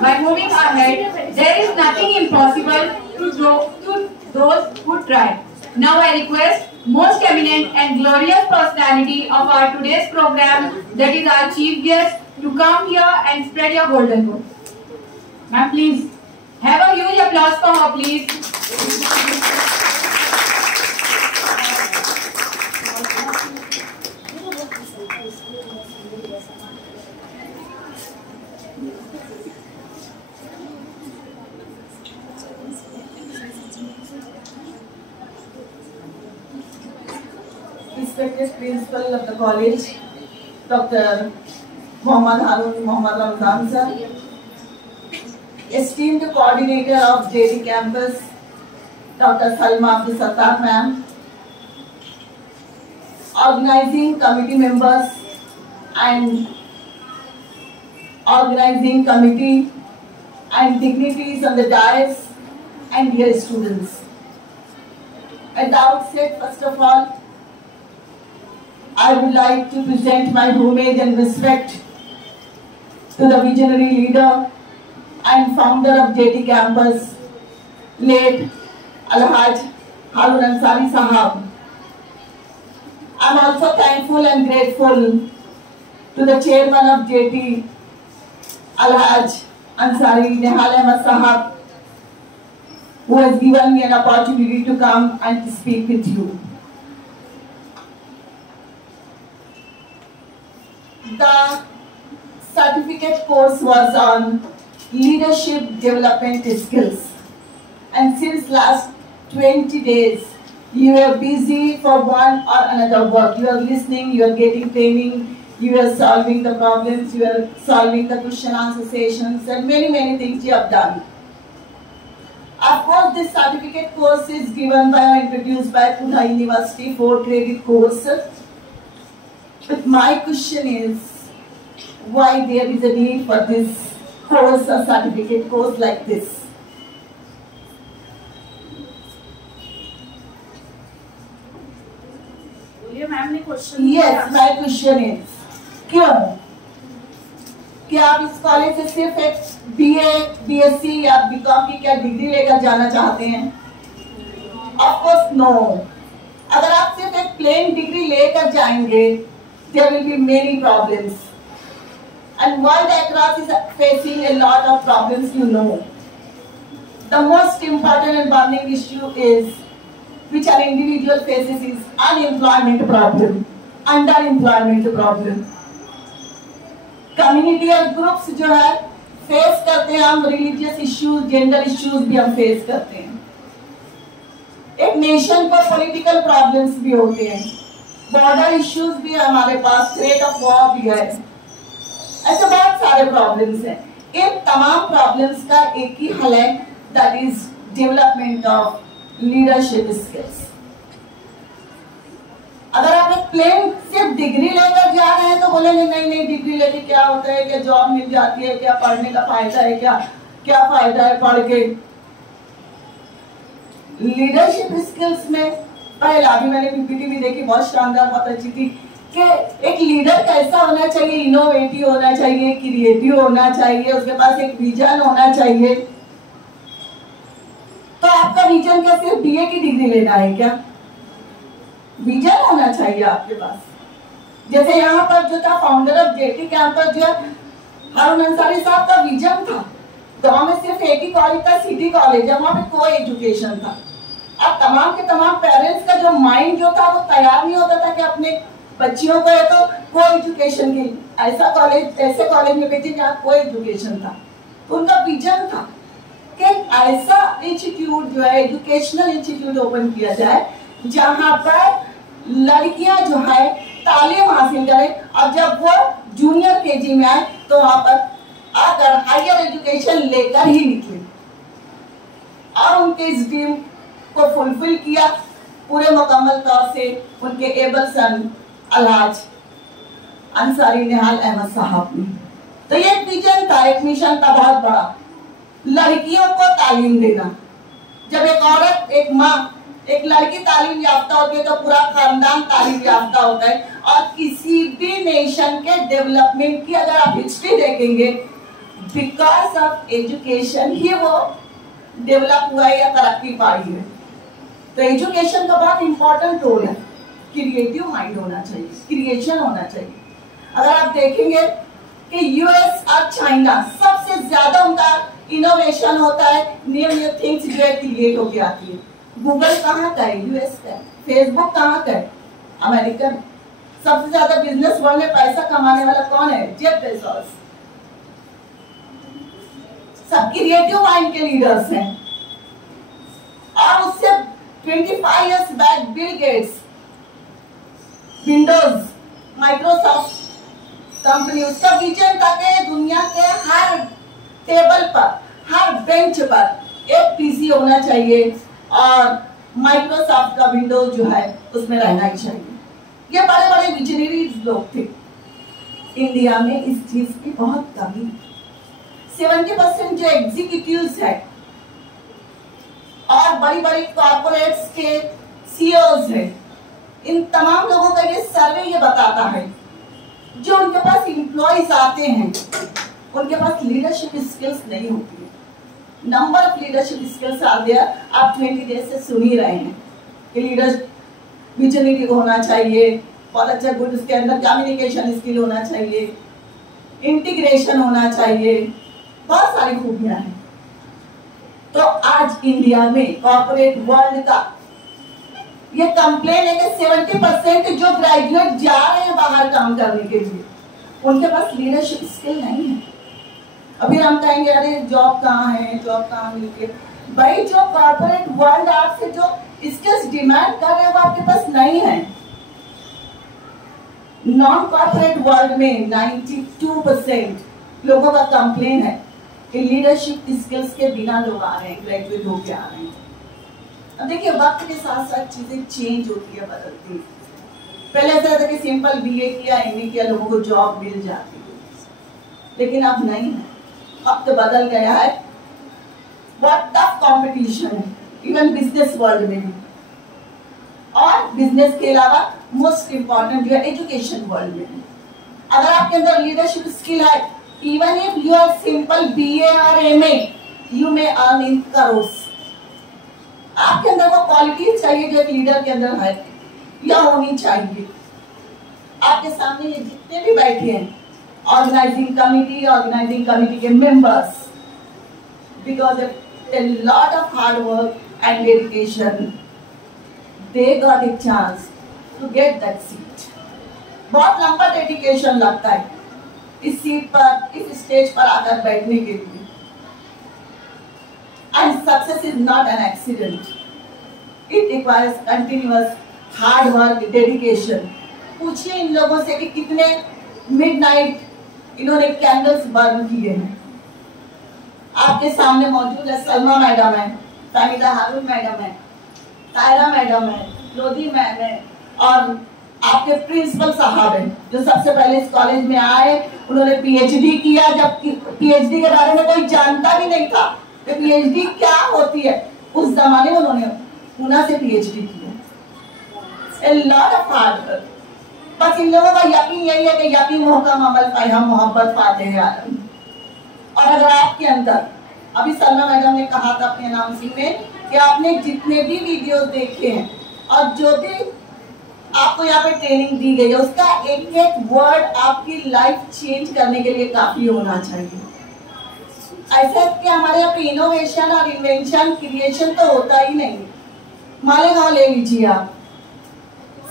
By moving ahead, there is nothing impossible to those who try. Now I request most eminent and glorious personality of our today's program, that is our chief guest, to come here and spread your golden book. Ma'am, please have a huge applause for her, please. Respected Principal of the College, Dr. Mohammad Harun Mohammad Ramzan sir, esteemed Coordinator of JD Campus, Dr. Salma Abdul Sattar ma'am, organizing committee members and organizing committee and dignitaries on the dais, and dear students. At the outset, first of all, I would like to present my homage and respect to the visionary leader and founder of JT Campus, late Alhaj Harun Ansari Sahab. I am also thankful and grateful to the chairman of JT, Alhaj Ansari Nehal Ahmed Sahab, who has given me an opportunity to come and to speak with you. The certificate course was on leadership development skills, and since last 20 days you are busy for one or another work. You are listening, you are getting training, you are solving the problems, you are solving the question answer sessions, and many things you have done. Of course, this certificate course is given by or introduced by Pune University, 4-credit course. But my question is, why there is a need for this course or certificate course like this? Yes, my question is, क्यों? क्या आप इस college से सिर्फ एक BA, BSc या BCom की क्या डिग्री लेकर जाना चाहते हैं? Of course no. अगर आप सिर्फ एक प्लेन डिग्री लेकर जाएंगे, there will be many problems. And world across is facing a lot of problems, you know. The most important and burning issue is, which an individual faces, is unemployment problem, underemployment problem. Community और groups जो है face करते हैं हम, religious issues, gender issues भी हम face करते हैं. एक नेशन को पॉलिटिकल प्रॉब्लम्स भी होते हैं, बॉर्डर इश्यूज भी हमारे पास, थ्रेट ऑफ वॉर भी है, ऐसे बहुत सारे प्रॉब्लम्स हैं. इन तमाम प्रॉब्लम्स का एक ही हल है, that is development of leadership skills. अगर आप एक प्लेन सिर्फ डिग्री लेकर जा रहे हैं तो बोलेंगे नहीं डिग्री लेके क्या होता है, क्या जॉब मिल जाती है, क्या पढ़ने का फायदा है, क्या फायदा है पढ़ के. लीडरशिप स्किल्स में पहले अभी मैंने पीपीटी भी देखी, बहुत शानदार, बहुत अच्छी थी, कि एक लीडर कैसा होना चाहिए, इनोवेटिव होना चाहिए, क्रिएटिव होना चाहिए, उसके पास एक विजन होना चाहिए. तो आपका विजन क्या सिर्फ बीए की डिग्री लेना है क्या? विजन होना चाहिए आपके पास. जैसे यहाँ पर जो था फाउंडर ऑफ जेटी कैंपस जो हारून अंसारी साहब का विजन था, गांव में सिर्फ एक ही कॉलेज था, सिटी कॉलेज है, वहां पे कोई एजुकेशन था. अब तमाम के तमाम पेरेंट्स का जो माइंड जो था वो तैयार नहीं होता था कि अपने बच्चियों को तो कोई एजुकेशन की ऐसा कॉलेज, ऐसे कॉलेज में भेजे जहाँ कोई एजुकेशन था. तो उनका विजन था कि ऐसा इंस्टीट्यूट जो है, एजुकेशनल इंस्टीट्यूट ओपन किया जाए जहाँ पर लड़कियां जो है तालीम हासिल करें, और जब वो जूनियर केजी में आए तो वहां पर आकर हायर एजुकेशन लेकर ही निकले. और उनके इस ड्रीम को फुलफिल किया पूरे मुकम्मल तौर से उनके एबल सन अलहाज अंसारी निहाल अहमद साहब ने. तो ये एक विजन था, एक मिशन था बहुत बड़ा, लड़कियों को तालीम देना. जब एक औरत, एक माँ, एक लड़की तालीम याफ्ता होती है तो पूरा खानदान तालीम याफ्ता होता है. और किसी भी नेशन के डेवलपमेंट की अगर आप हिस्ट्री देखेंगे, बिकॉज ऑफ एजुकेशन ही वो डेवलप हुआ है या तरक्की पाई है। तो एजुकेशन का बहुत इंपॉर्टेंट रोल है। क्रिएटिव माइंड होना चाहिए, क्रिएशन होना चाहिए। अगर आप देखेंगे कि यूएस और चाइना सबसे ज्यादा उनका इनोवेशन होता है, न्यू न्यू थिंग्स जो है क्रिएट होके आती है। गूगल कहाँ का है? यूएस का है। फेसबुक कहाँ का है? अमेरिकन। सबसे ज्यादा बिजनेस वर्ल्ड में पैसा कमाने वाला कौन है? Jeff Bezos. सब क्रिएटिव माइंड के लीडर्स हैं। और उससे 25 years back Bill Gates, Windows, Microsoft company, उसका विजन था कि दुनिया के हर टेबल पर, हर बेंच पर एक पीसी होना चाहिए और माइक्रोसॉफ्ट का विंडोज जो है उसमें रहना ही चाहिए। ये बड़े बड़े विजनरीज लोग थे। इंडिया में इस चीज की बहुत कमी। 70% जो एग्जीक्यूटिव्स है और बड़ी बड़ी कॉर्पोरेट्स के सीईओज है, इन तमाम लोगों का ये सर्वे ये बताता है, जो उनके पास एम्प्लॉइज आते हैं उनके पास लीडरशिप स्किल्स नहीं होती है। Number of leadership skills are there. आप 20 डेज से सुन ही रहे हैं कि लीडर विजनरी होना चाहिए, बहुत अच्छा गुड, उसके अंदर कम्युनिकेशन स्किल होना चाहिए, इंटीग्रेशन होना चाहिए, बहुत सारी खूबियां हैं। तो आज इंडिया में कॉर्पोरेट वर्ल्ड का ये कंप्लेन है कि 70% जो ग्रेजुएट जा रहे हैं बाहर काम करने के लिए, उनके पास लीडरशिप स्किल नहीं है। अभी हम कहेंगे अरे जॉब कहाँ है, जॉब कहाँ मिलती है? भाई जो कॉर्पोरेट वर्ल्ड आपसे जो स्किल्स डिमांड कर रहे हैं वो आपके पास नहीं है। नॉन कॉर्पोरेट वर्ल्ड में 92% लोगों का कंप्लेन है कि लीडरशिप स्किल्स के बिना लोग आ रहे हैं, ग्रेजुएट होके आ रहे हैं। अब देखिए वक्त के साथ साथ चीजें चेंज होती है, बदलती है। पहले ऐसा था कि सिंपल बीए किया, एमए किया, लोगों को जॉब मिल जाती है, लेकिन अब नहीं है। अब तो बदल गया है। बहुत टफ कंपटीशन है इवन बिजनेस वर्ल्ड में भी, और बिजनेस के अलावा मोस्ट इंपॉर्टेंट जो है एजुकेशन वर्ल्ड में भी। अगर आपके अंदर लीडरशिप स्किल है, even if you are simple BA और MA, you may earn in crores. आपके अंदर वो क्वालिटीज चाहिए जो एक लीडर के अंदर है या होनी चाहिए। आपके सामने ये जितने भी बैठे हैं ऑर्गेनाइजिंग कमिटी के members, because a lot of hard work and dedication, they got a chance to get that seat. बहुत लंबा डेडिकेशन लगता है इस सीट पर, इस स्टेज पर आकर बैठने के लिए। And success is not an accident. It requires continuous hard work, dedication. पूछिए इन लोगों से कि कितने मिडनाइट इन्होंने कैंडल्स बर्न किए हैं। आपके सामने मौजूद है सलमा मैडम है, फाहिदा हारून मैडम है, तायरा मैडम है, लोधी मैम है, और आपके प्रिंसिपल साहब हैं जो सबसे पहले इस कॉलेज में आए। उन्होंने पीएचडी किया, जब पीएचडी के बारे में कोई जानता भी नहीं था कि पीएचडी क्या होती है। उस जमाने में उन्होंने पूना से पीएचडी किया। A lot of hard work. बस इन लोगों का यकीन यही है कि यकीन मोहकम अमल पाए हम मोहब्बत पाते हैं आलम। और अगर आपके अंदर, अभी सलमा मैडम ने कहा था अपने अनाउंसिंग में कि आपने जितने भी वीडियोस देखे हैं और जो भी आपको यहाँ पे ट्रेनिंग दी गई है, उसका एक एक वर्ड आपकी लाइफ चेंज करने के लिए काफी होना चाहिए। ऐसा कि हमारे यहाँ पे इनोवेशन और इन्वेंशन क्रिएशन तो होता ही नहीं। मालेगांव ले लीजिए आप,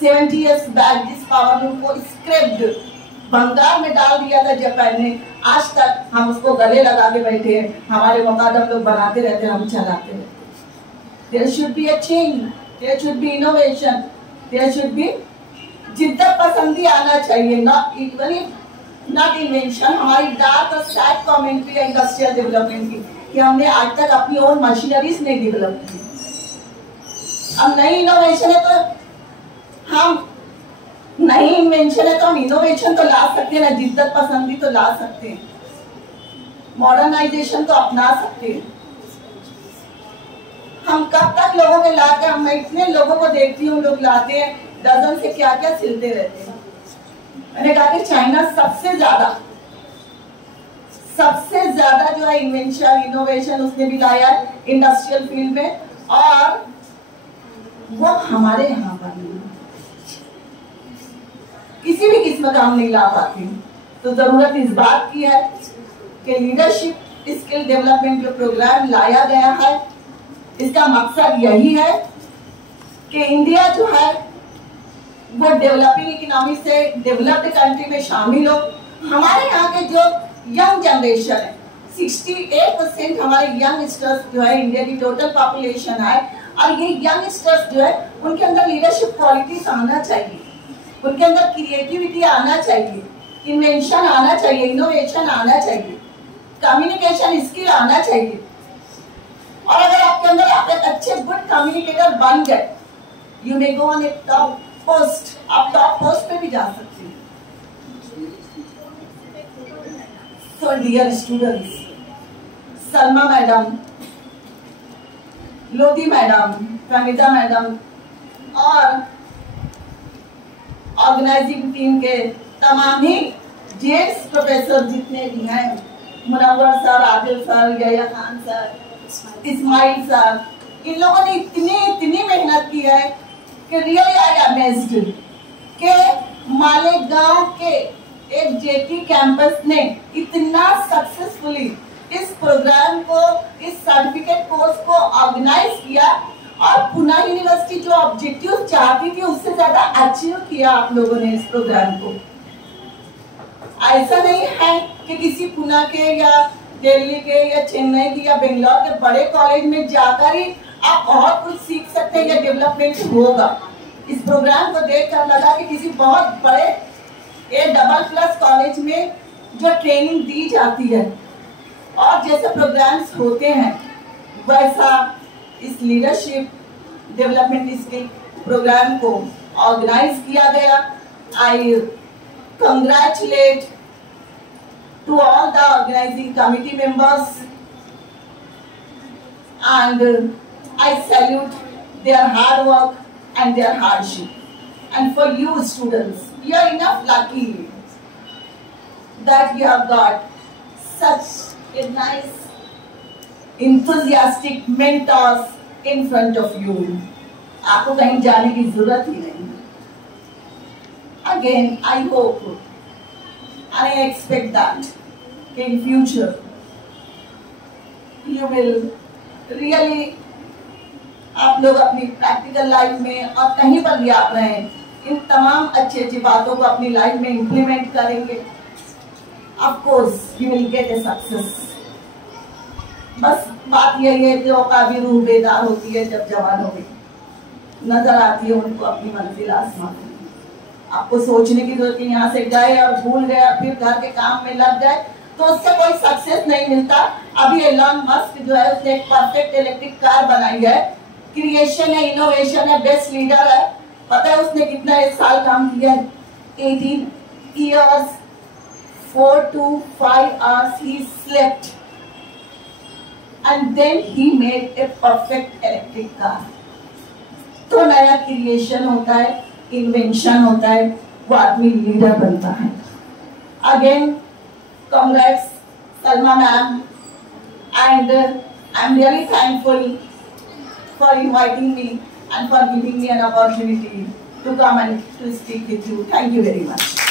70 इयर्स बैक जिस पावर लूम को स्क्रैप्ड बंगाल में डाल दिया था जापान ने, आज तक हम उसको गले लगा के बैठे हैं। हमारे मुकादम लोग बनाते रहते हैं, हम चलाते रहते हैं। There should be a change, there should be innovation, there should be जिद्दत पसंदी आना चाहिए, not invention। हमारी डार्क और सैड कमेंट्री है इंडस्ट्रियल डेवलपमेंट की कि हमने आज तक अपनी ओन मशीनरीज नहीं डेवलप की। अब नई इनोवेशन है तो हम नई इन्वेंशन है तो हम इनोवेशन तो ला सकते हैं ना, जिद्दत पसंदी तो ला सकते हैं, मॉडर्नाइजेशन तो अपना सकते हैं। हम कब तक लोगों के लाके, हम इतने लोगों को देखती हूँ लोग लाते हैं डजन से क्या क्या सिलते रहते हैं। मैंने कहा कि चाइना सबसे ज्यादा सबसे ज्यादा जो है इन्वेंशन इनोवेशन उसने भी लाया है इंडस्ट्रियल फील्ड में, और वो हमारे यहाँ पर नहीं, किसी भी किस्म का हम नहीं ला पाते। तो जरूरत इस बात की है कि लीडरशिप स्किल डेवलपमेंट जो प्रोग्राम लाया गया है, इसका मकसद यही है कि इंडिया जो है वो डेवलपिंग इकोनॉमी से डेवलप्ड कंट्री में शामिल हो। हमारे यहाँ के जो यंग जनरेशन है, 68% हमारे यंगस्टर्स जो है इंडिया की टोटल पॉपुलेशन है, और ये यंगस्टर्स जो है उनके अंदर लीडरशिप क्वालिटीज आना चाहिए, उनके अंदर क्रिएटिविटी आना चाहिए, इन्वेंशन आना चाहिए, इनोवेशन आना चाहिए, कम्युनिकेशन स्किल आना चाहिए। और अगर आपके अंदर आप एक अच्छे गुड कम्युनिकेटर बन गए, you may go on a top post, आप टॉप पोस्ट पे भी जा सकते हैं। So dear students, Salma madam, Lodhi madam, Kavita madam और ऑर्गेनाइजिंग टीम के तमाम ही जेएस प्रोफेसर जितने भी हैं, Munawwar sir, Adil sir, Yahya Khan sir, Ismail sir, इन लोगों ने इतनी मेहनत की है कि रियली आई एम अमेज्ड कि मालेगांव के एक जेटी कैंपस ने इतना सक्सेसफुली इस प्रोग्राम को, इस सर्टिफिकेट कोर्स को ऑर्गेनाइज किया, और पुणे यूनिवर्सिटी जो ऑब्जेक्टिव चाहती थी उससे ज्यादा अचीव किया आप लोगों ने इस प्रोग्राम को। ऐसा नहीं है कि किसी पुणे के या दिल्ली के या चेन्नई के या बेंगलोर के बड़े कॉलेज में जाकर ही आप बहुत कुछ सीख सकते हैं या डेवलपमेंट होगा। इस प्रोग्राम को देखकर लगा कि किसी बहुत बड़े AA+ कॉलेज में जो ट्रेनिंग दी जाती है और जैसे प्रोग्राम्स होते हैं, वैसा इस लीडरशिप डेवलपमेंट स्किल प्रोग्राम को ऑर्गेनाइज किया गया। I congratulate to all the organising committee members and I salute their hard work and their hardship. And for you students, you are enough lucky that you have got such a nice, enthusiastic mentors in front of you. आपको कहीं जाने की जरूरत ही नहीं। Again, I hope and I expect that in future you will really आप लोग अपनी practical life में और कहीं पर भी आप रहें, इन तमाम अच्छी अच्छी बातों को अपनी लाइफ में इम्प्लीमेंट करेंगे। Of course you will get a success. बस बात यही है कि औकाबी रूह बेदार होती है जब जवान हो गई, नजर आती है उनको अपनी मंजिल आसमान। आपको सोचने की जरूरत है, यहाँ से गए और भूल गए, फिर घर के काम में लग गए, तो उससे कोई सक्सेस नहीं मिलता। अभी एलन मस्क जो है उसने एक परफेक्ट इलेक्ट्रिक कार बनाई है, क्रिएशन है, इनोवेशन है, बेस्ट लीडर है। पता है उसने कितना एक साल काम किया है? 18 years, 4 to 5 hours he slept and then he made a perfect electric car। तो नया क्रिएशन होता है, इन्वेंशन होता है, वो आदमी लीडर बनता है। Again congrats Salma ma'am, and I'm really thankful for inviting me and for giving me an opportunity to come and to speak with you. Thank you very much.